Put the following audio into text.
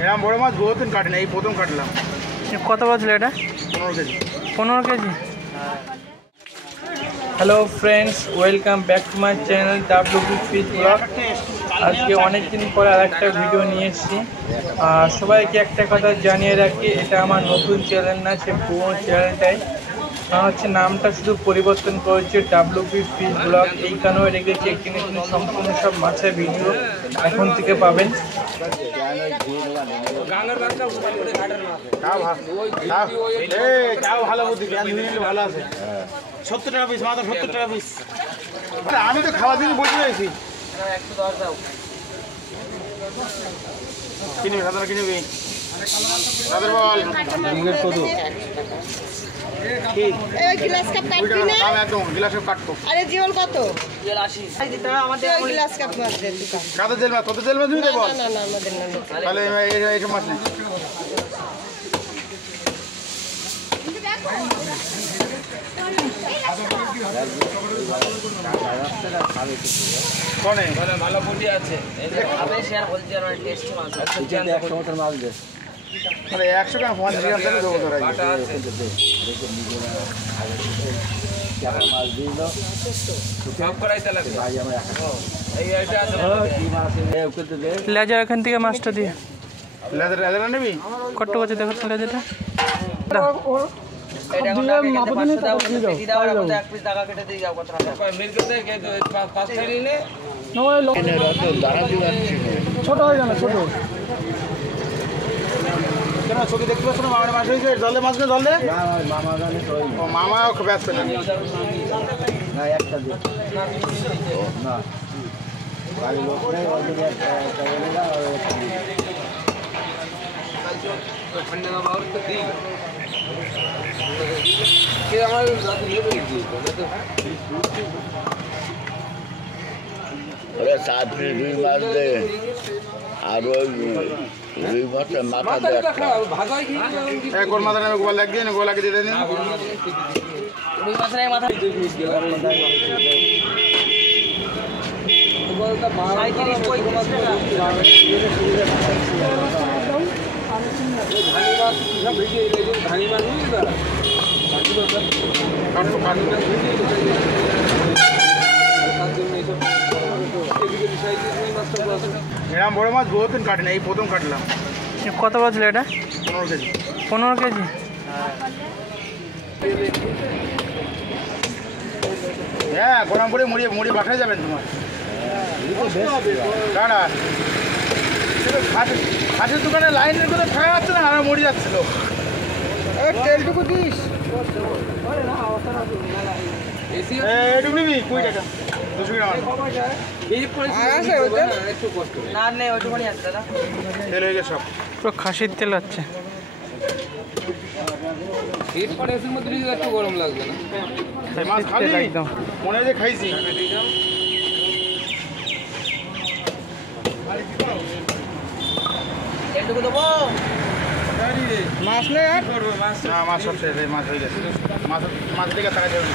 এরকম বড় মাছ বহুদিন কাটে না, এই প্রথম কাটলাম। কত বছর এটা? 15 KG. 15 KG. Hello friends, welcome back to my channel WP fish blog. আজকে অনেক দিন পরে আরেকটা ভিডিও নিয়ে এসেছি। সবাইকে একটা কথা জানিয়ে রাখি, এটা আমার নতুন চ্যানেল না, সে পুরোনো চ্যানেলটাই। কারণ হচ্ছে নামটা শুধু পরিবর্তন করেছে, ডাব্লিউপি ফিশ ব্লগ এই কারণে রেখেছি। এখানে কিন্তু সম্পূর্ণ সব মাছের ভিডিও এখন থেকে পাবেন। আমি তো খাওয়া দিন বসে রয়েছি। কিনবি সাঁতার কিনবি তাদের বল গ্লাস কাপ কাটবি না? একদম গ্লাস কাটতো। আরে জীবন কত? 80 গ্লাস কাপ মাছ দে দোকান। কাদের জেল মাছ? তোদের জেল মাছ দিবি বল। না আমাদের না। তাহলে এইসব মাছ নেই। কোনে ভালো বুদ্ধি আছে। আপনি শেয়ার বলতে আর টেস্ট মাছ আছে 100 মতন মাছ দে। মানে 100 গ্রাম 50 গ্রাম থেকে দেবো তোরা। বাটা আছে মাছ দিল সব করাইতে লাগে ভাই। আমরা এই এটা আছে কি মাছ এই করতে দে। লেজার এখান থেকে মাছটা দিয়ে লেজার নিবি? কত বছর দেখো তো লেজারটা। এটা এখন মাপ দিলে তো দিয়ে দাও। দিদা ওরা বলতে এক পিস টাকা কেটে দিয়ে যাও কত টাকা মিল করতে কে 5 ফেলি নে নয় লোক দাঁড়া দিয়ে যাচ্ছে। ছোট হয়ে গেল ছোট। কেন চোখে দেখতে পাচ্ছ না মামার মাছ হয়েছে? জলে মাছ না, জল দে। মামা জানি তো ও মামা খুব ব্যস্ত না। না একটা দে না ভাই লোক নেই ওই দিকে একটা বলে না আর ঠান্ডা না বাউর তো দি কে আমার রাতে নিয়ে গেছি তো ওরে সাত পিস রুই মাছ দে, আর ওই রুই মাছের মাথা দে একটা। গোল মাথা নেবে, গোল লাগিয়ে দিন, গোল লাগিয়ে দিয়ে দিন। রুই মাছ নাই মাথা বলটা 35 35 টাকা ধানি মাছ না ভিডিও এই ধানি মাছ নিয়ে যা কাটু কাটু এরকম বড় মাছ বহুদিন কাটে না, এই প্রথম কাটলাম। কত বছর এটা? 15 কেজি। 15 কেজি। হ্যাঁ, গরম করে মুড়ি বাসায় যাবেন তোমার। দাঁড়া, খাসির দোকানে লাইনের করে থাকা যাচ্ছে না, আর মুড়ি যাচ্ছিল। তেলটুকু দিস। এটুকু নিবি 20 টাকা 200 গ্রাম। না নেই ওইটুকুনি আছে দাদা। তেল হয়ে গেছে সব। পুরো খাসির তেল আছে। হিট পরে এর মধ্যে দিলে একটু গরম লাগবে না। মাছ খাবি একদম মনে হয় যে খাইছি। এটুকু দেবো মাছ নেই আর মাছ সব শেষ, মাছ হয়ে গেছে। মাছ দিকে তাকা যাবে।